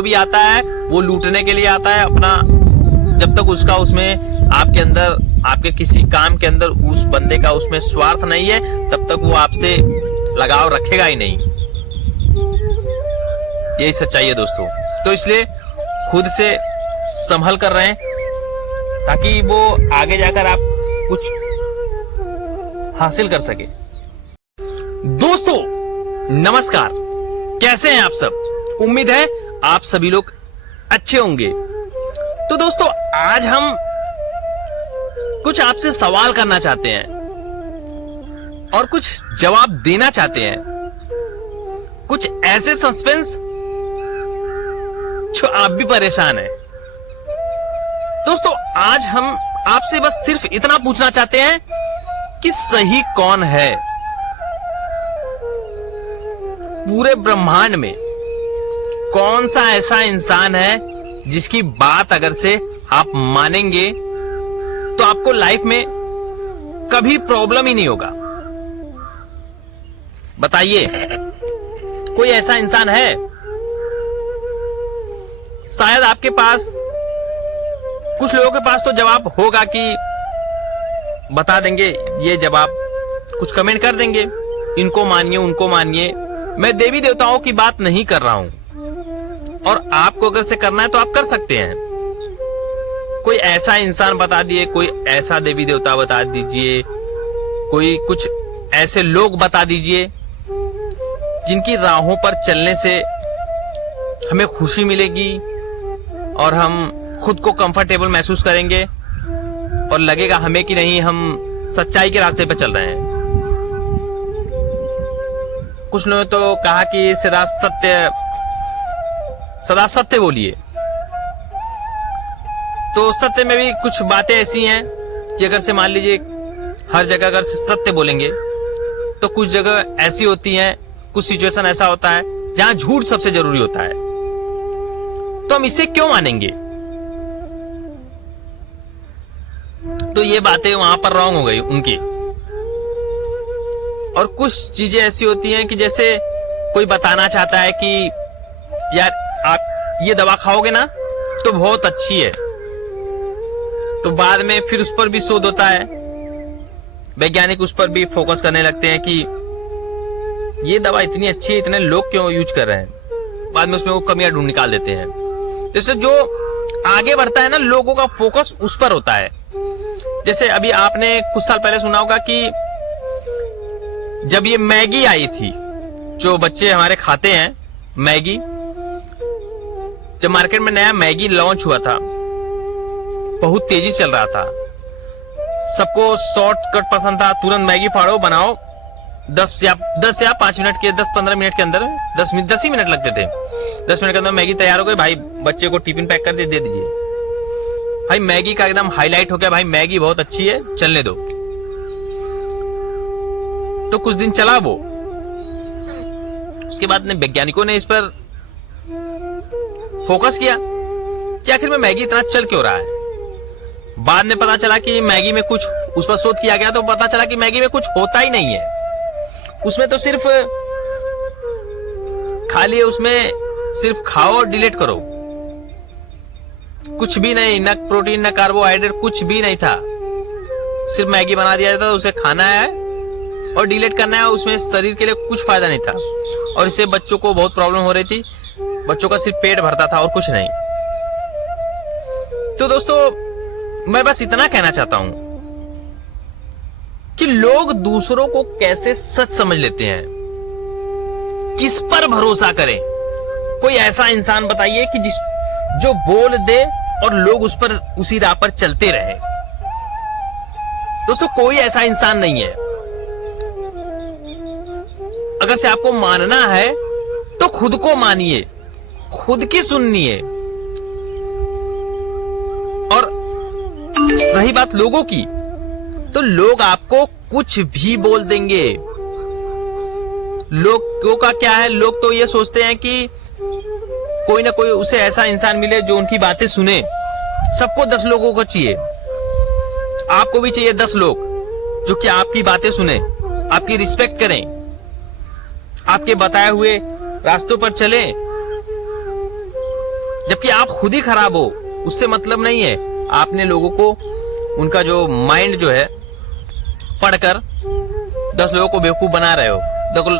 जो भी आता है वो लूटने के लिए आता है अपना। जब तक उसका उसमें आपके अंदर, आपके किसी काम के अंदर उस बंदे का उसमें स्वार्थ नहीं है, तब तक वो आपसे लगाव रखेगा ही नहीं। यही सच्चाई है दोस्तों। तो इसलिए खुद से संभल कर रहें ताकि वो आगे जाकर आप कुछ हासिल कर सके। दोस्तों नमस्कार, कैसे हैं आप सब? उम्मीद है आप सभी लोग अच्छे होंगे। तो दोस्तों आज हम कुछ आपसे सवाल करना चाहते हैं और कुछ जवाब देना चाहते हैं, कुछ ऐसे सस्पेंस जो आप भी परेशान हैं। दोस्तों आज हम आपसे बस सिर्फ इतना पूछना चाहते हैं कि सही कौन है? पूरे ब्रह्मांड में कौन सा ऐसा इंसान है जिसकी बात अगर से आप मानेंगे तो आपको लाइफ में कभी प्रॉब्लम ही नहीं होगा? बताइए, कोई ऐसा इंसान है? शायद आपके पास, कुछ लोगों के पास तो जवाब होगा कि बता देंगे ये जवाब, कुछ कमेंट कर देंगे, इनको मानिए उनको मानिए। मैं देवी देवताओं की बात नहीं कर रहा हूं और आपको अगर से करना है तो आप कर सकते हैं। कोई ऐसा इंसान बता दिए, कोई ऐसा देवी देवता बता दीजिए, कोई कुछ ऐसे लोग बता दीजिए जिनकी राहों पर चलने से हमें खुशी मिलेगी और हम खुद को कंफर्टेबल महसूस करेंगे और लगेगा हमें कि नहीं, हम सच्चाई के रास्ते पर चल रहे हैं। कुछ लोगों ने तो कहा कि सदा सत्य बोलिए। तो सत्य में भी कुछ बातें ऐसी हैं कि अगर से मान लीजिए हर जगह अगर सत्य बोलेंगे तो कुछ जगह ऐसी होती हैं, कुछ सिचुएशन ऐसा होता है जहां झूठ सबसे जरूरी होता है। तो हम इसे क्यों मानेंगे? तो ये बातें वहां पर रॉन्ग हो गई उनकी। और कुछ चीजें ऐसी होती हैं कि जैसे कोई बताना चाहता है कि यार आप ये दवा खाओगे ना तो बहुत अच्छी है, तो बाद में फिर उस पर भी शोध होता है, वैज्ञानिक उस पर भी फोकस करने लगते हैं कि ये दवा इतनी अच्छी है, इतने लोग क्यों यूज कर रहे हैं, बाद में उसमें वो कमियां ढूंढ निकाल देते हैं। जैसे जो आगे बढ़ता है ना, लोगों का फोकस उस पर होता है। जैसे अभी आपने कुछ साल पहले सुना होगा कि जब ये मैगी आई थी, जो बच्चे हमारे खाते हैं मैगी, जब मार्केट में नया मैगी लॉन्च हुआ था, बहुत तेजी से चल रहा था, सबको शॉर्टकट पसंद था, तुरंत मैगी फाड़ो बनाओ, 10 या 5 मिनट के, 10-15 मिनट के अंदर, 10 ही मिनट लगते थे, 10 मिनट के अंदर मैगी तैयार हो गई। भाई बच्चे को टिफिन पैक कर दे दीजिए। भाई मैगी का एकदम हाईलाइट हो गया, भाई मैगी बहुत अच्छी है, चलने दो। तो कुछ दिन चला वो, उसके बाद वैज्ञानिकों ने इस पर फोकस किया कि आखिर में मैगी इतना चल क्यों रहा है। बाद में पता चला कि मैगी में कुछ, उस पर शोध किया गया तो पता चला कि मैगी में कुछ होता ही नहीं है। उसमें तो सिर्फ खाली, उसमें सिर्फ खाओ और डिलीट करो, कुछ भी नहीं, न प्रोटीन न कार्बोहाइड्रेट, कुछ भी नहीं था। सिर्फ मैगी बना दिया जाता, उसे खाना है और डिलीट करना है, उसमें शरीर के लिए कुछ फायदा नहीं था। और इससे बच्चों को बहुत प्रॉब्लम हो रही थी, बच्चों का सिर्फ पेट भरता था और कुछ नहीं। तो दोस्तों मैं बस इतना कहना चाहता हूं कि लोग दूसरों को कैसे सच समझ लेते हैं, किस पर भरोसा करें? कोई ऐसा इंसान बताइए कि जो बोल दे और लोग उस पर, उसी राह पर चलते रहे। दोस्तों कोई ऐसा इंसान नहीं है। अगर से आपको मानना है तो खुद को मानिए, खुद की सुनिए। और रही बात लोगों की, तो लोग आपको कुछ भी बोल देंगे। लोगों का क्या है, लोग तो ये सोचते हैं कि कोई ना कोई उसे ऐसा इंसान मिले जो उनकी बातें सुने। सबको 10 लोगों को चाहिए, आपको भी चाहिए 10 लोग जो कि आपकी बातें सुने, आपकी रिस्पेक्ट करें, आपके बताए हुए रास्तों पर चलें। जबकि आप खुद ही खराब हो, उससे मतलब नहीं है। आपने लोगों को उनका जो माइंड जो है पढ़कर 10 लोगों को बेवकूफ बना रहे हो,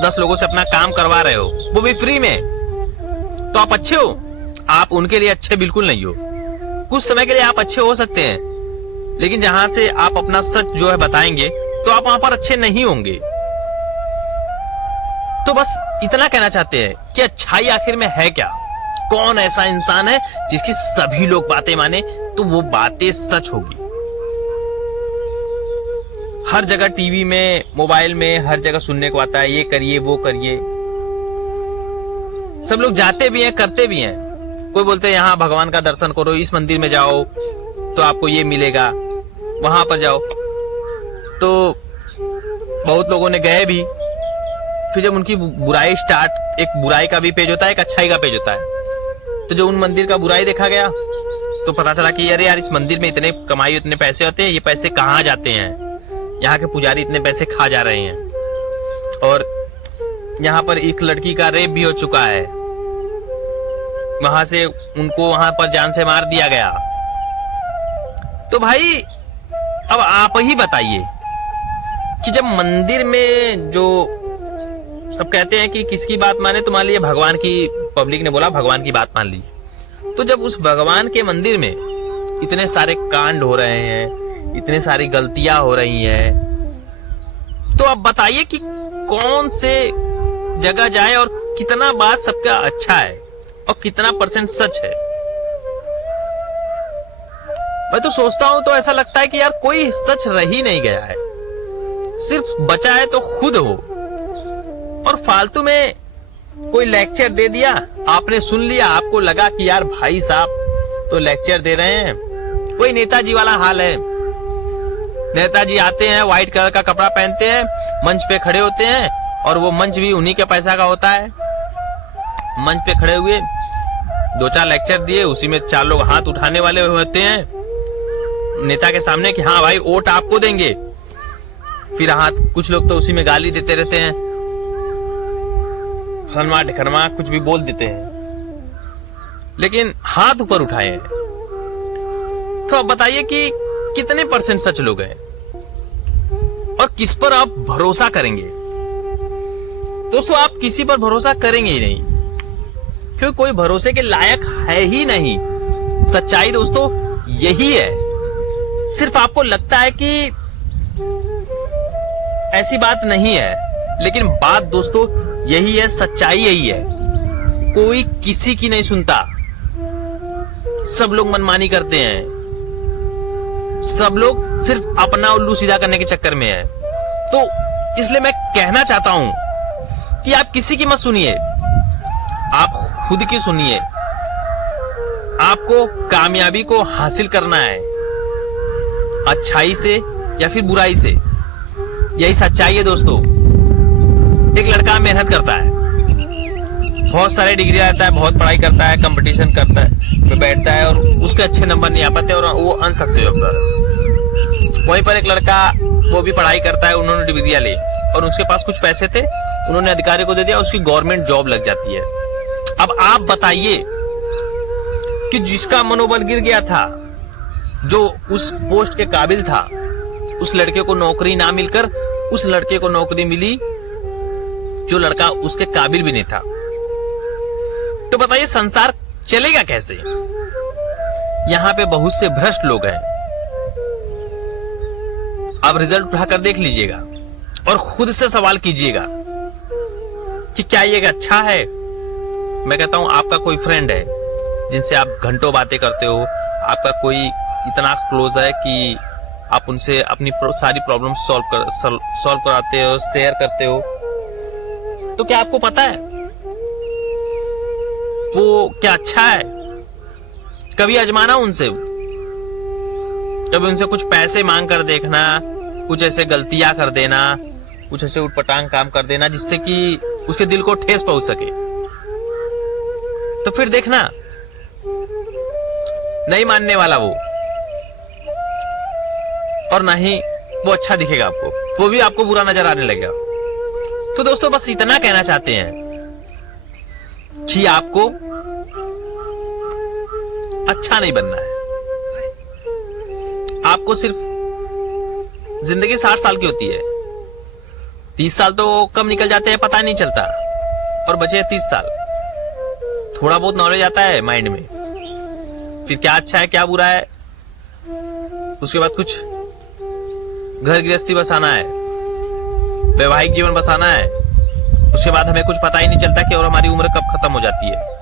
10 लोगों से अपना काम करवा रहे हो, वो भी फ्री में। तो आप अच्छे हो? आप उनके लिए अच्छे बिल्कुल नहीं हो। कुछ समय के लिए आप अच्छे हो सकते हैं, लेकिन जहां से आप अपना सच जो है बताएंगे तो आप वहां पर अच्छे नहीं होंगे। तो बस इतना कहना चाहते हैं कि अच्छाई आखिर में है क्या? कौन ऐसा इंसान है जिसकी सभी लोग बातें माने तो वो बातें सच होगी? हर जगह टीवी में, मोबाइल में, हर जगह सुनने को आता है, ये करिए वो करिए। सब लोग जाते भी हैं, करते भी हैं। कोई बोलते हैं यहां भगवान का दर्शन करो, इस मंदिर में जाओ तो आपको ये मिलेगा, वहां पर जाओ। तो बहुत लोगों ने गए भी, फिर जब उनकी बुराई स्टार्ट, एक बुराई का भी पेज होता है, एक अच्छाई का पेज होता है। तो जो उन मंदिर का बुराई देखा गया तो पता चला कि अरे यार, इस मंदिर में इतने कमाई, इतने पैसे होते हैं, ये पैसे कहाँ जाते हैं? यहाँ के पुजारी इतने पैसे खा जा रहे हैं। और यहाँ पर एक लड़की का रेप भी हो चुका है, वहां से उनको वहां पर जान से मार दिया गया। तो भाई अब आप ही बताइए कि जब मंदिर में जो सब कहते हैं कि किसकी बात माने, तो मान लीजिए भगवान की, पब्लिक ने बोला भगवान की बात मान लीजिए, तो जब उस भगवान के मंदिर में इतने सारे कांड हो रहे हैं, इतने सारी गलतियां हो रही हैं, तो अब बताइए कि कौन से जगह जाए और कितना बात सबका अच्छा है और कितना % सच है। मैं तो सोचता हूं तो ऐसा लगता है कि यार कोई सच रह ही नहीं गया है, सिर्फ बचा है तो खुद हो। और फालतू में कोई लेक्चर दे दिया, आपने सुन लिया, आपको लगा कि यार भाई साहब तो लेक्चर दे रहे हैं। कोई नेताजी वाला हाल है, नेताजी आते हैं, व्हाइट कलर का कपड़ा पहनते हैं, मंच पे खड़े होते हैं, और वो मंच भी उन्हीं के पैसा का होता है। मंच पे खड़े हुए 2-4 लेक्चर दिए, उसी में 4 लोग हाथ उठाने वाले होते हैं नेता के सामने कि हाँ भाई वोट आपको देंगे। फिर हाथ, कुछ लोग तो उसी में गाली देते रहते हैं, खनमा ढकनमा कुछ भी बोल देते हैं, लेकिन हाथ ऊपर उठाए हैं। तो अब बताइए कि कितने % सच लोग हैं और किस पर आप भरोसा करेंगे? दोस्तों, आप किसी पर भरोसा करेंगे ही नहीं, क्योंकि कोई भरोसे के लायक है ही नहीं। सच्चाई दोस्तों यही है। सिर्फ आपको लगता है कि ऐसी बात नहीं है, लेकिन बात दोस्तों यही है, सच्चाई यही है। कोई किसी की नहीं सुनता, सब लोग मनमानी करते हैं, सब लोग सिर्फ अपना उल्लू सीधा करने के चक्कर में है। तो इसलिए मैं कहना चाहता हूं कि आप किसी की मत सुनिए, आप खुद की सुनिए। आपको कामयाबी को हासिल करना है, अच्छाई से या फिर बुराई से, यही सच्चाई है दोस्तों। एक लड़का मेहनत करता है, बहुत सारे डिग्री आता है, बहुत पढ़ाई करता है, कंपटीशन करता है, बैठता है और उसके अच्छे नंबर नहीं आ पाते और वो अनसक्सेस होता है। वहीं पर एक लड़का, वो भी पढ़ाई करता है, उन्होंने डिग्रियां ली और उसके पास कुछ पैसे थे, उन्होंने अधिकारी को दे दिया, उसकी गवर्नमेंट जॉब लग जाती है। अब आप बताइए कि जिसका मनोबल गिर गया था, जो उस पोस्ट के काबिल था, उस लड़के को नौकरी ना मिलकर उस लड़के को नौकरी मिली जो लड़का उसके काबिल भी नहीं था। तो बताइए संसार चलेगा कैसे? यहां पे बहुत से भ्रष्ट लोग हैं। आप रिजल्ट उठाकर देख लीजिएगा और खुद से सवाल कीजिएगा कि क्या ये अच्छा है? मैं कहता हूं आपका कोई फ्रेंड है जिनसे आप घंटों बातें करते हो, आपका कोई इतना क्लोज है कि आप उनसे अपनी सारी प्रॉब्लम सॉल्व कराते हो, शेयर करते हो, तो क्या आपको पता है वो क्या अच्छा है? कभी आजमाना उनसे, कभी उनसे कुछ पैसे मांग कर देखना, कुछ ऐसे गलतियां कर देना, कुछ ऐसे उटपटांग काम कर देना जिससे कि उसके दिल को ठेस पहुंच सके। तो फिर देखना, नहीं मानने वाला वो, और ना ही वो अच्छा दिखेगा आपको, वो भी आपको बुरा नजर आने लगेगा। तो दोस्तों बस इतना कहना चाहते हैं कि आपको अच्छा नहीं बनना है। आपको सिर्फ जिंदगी 60 साल की होती है, 30 साल तो कब निकल जाते हैं पता नहीं चलता, और बचे 30 साल। थोड़ा बहुत नॉलेज आता है माइंड में, फिर क्या अच्छा है क्या बुरा है, उसके बाद कुछ घर गृहस्थी बसाना है, वैवाहिक जीवन बसाना है, उसके बाद हमें कुछ पता ही नहीं चलता कि और हमारी उम्र कब खत्म हो जाती है।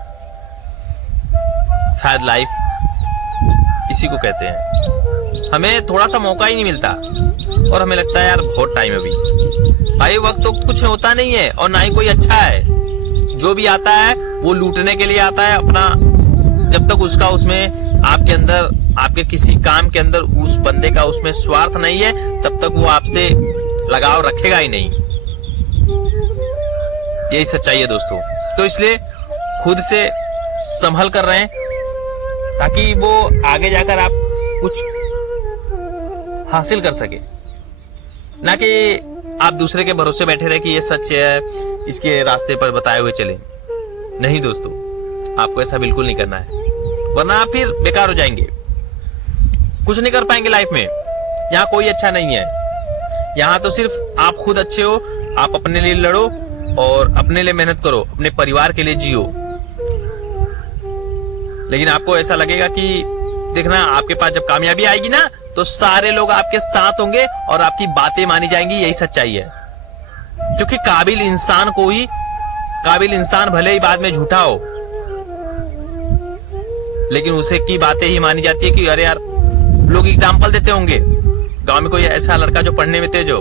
शायद लाइफ इसी को कहते हैं। हमें थोड़ा सा मौका ही नहीं मिलता और हमें लगता है यार बहुत टाइम है अभी। भाई वक्त तो कुछ होता नहीं है और ना ही कोई अच्छा है। जो भी आता है वो लूटने के लिए आता है अपना। जब तक उसका उसमें आपके अंदर, आपके किसी काम के अंदर उस बंदे का उसमें स्वार्थ नहीं है, तब तक वो आपसे लगाव रखेगा ही नहीं। यही सच्चाई है दोस्तों। तो इसलिए खुद से संभल कर रहें ताकि वो आगे जाकर आप कुछ हासिल कर सके, ना कि आप दूसरे के भरोसे बैठे रहे कि ये सच है, इसके रास्ते पर बताए हुए चले। नहीं दोस्तों, आपको ऐसा बिल्कुल नहीं करना है, वरना आप फिर बेकार हो जाएंगे, कुछ नहीं कर पाएंगे लाइफ में। यहाँ कोई अच्छा नहीं है, यहाँ तो सिर्फ आप खुद अच्छे हो। आप अपने लिए लड़ो और अपने लिए मेहनत करो, अपने परिवार के लिए जियो। लेकिन आपको ऐसा लगेगा कि देखना, आपके पास जब कामयाबी आएगी ना तो सारे लोग आपके साथ होंगे और आपकी बातें मानी जाएंगी। यही सच्चाई है, क्योंकि काबिल इंसान भले ही बाद में झूठा हो, लेकिन उसे की बातें ही मानी जाती है कि अरे यार, लोग एग्जाम्पल देते होंगे। गांव में कोई ऐसा लड़का जो पढ़ने में तेज हो,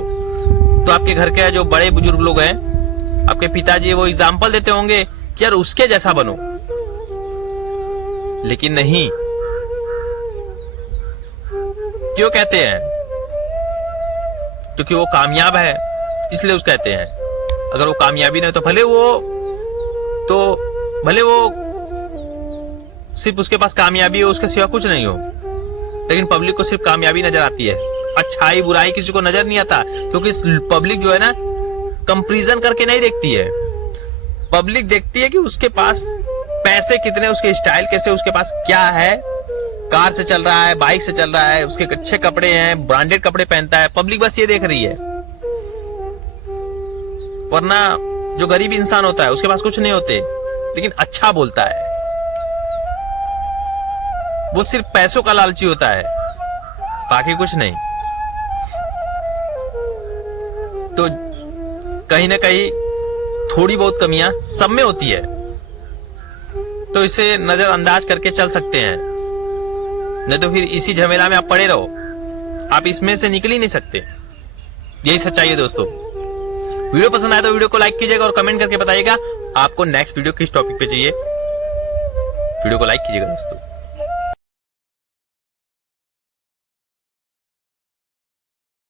तो आपके घर के जो बड़े बुजुर्ग लोग हैं, आपके पिताजी, वो एग्जाम्पल देते होंगे कि यार उसके जैसा बनो। लेकिन नहीं, क्यों कहते हैं? क्योंकि वो कामयाब है, इसलिए उस कहते हैं। अगर वो कामयाबी नहीं तो भले वो सिर्फ उसके पास कामयाबी हो, उसके सिवा कुछ नहीं हो, लेकिन पब्लिक को सिर्फ कामयाबी नजर आती है। अच्छाई बुराई किसी को नजर नहीं आता, क्योंकि पब्लिक जो है ना, कंपैरिजन करके नहीं देखती है। पब्लिक देखती है कि उसके पास पैसे कितने, उसके स्टाइल कैसे, उसके पास क्या है, कार से चल रहा है, बाइक से चल रहा है, उसके अच्छे कपड़े हैं, ब्रांडेड कपड़े पहनता है। पब्लिक बस ये देख रही है, वरना जो गरीब इंसान होता है उसके पास कुछ नहीं होते, लेकिन अच्छा बोलता है। वो सिर्फ पैसों का लालची होता है, बाकी कुछ नहीं। तो कहीं ना कहीं थोड़ी बहुत कमियां सब में होती है, तो इसे नजरअंदाज करके चल सकते हैं, नहीं तो फिर इसी झमेला में आप पड़े रहो, आप इसमें से निकल ही नहीं सकते। यही सच्चाई है दोस्तों। वीडियो पसंद आया तो वीडियो को लाइक कीजिएगा और कमेंट करके बताइएगा आपको नेक्स्ट वीडियो किस टॉपिक पे चाहिए। वीडियो को लाइक कीजिएगा दोस्तों।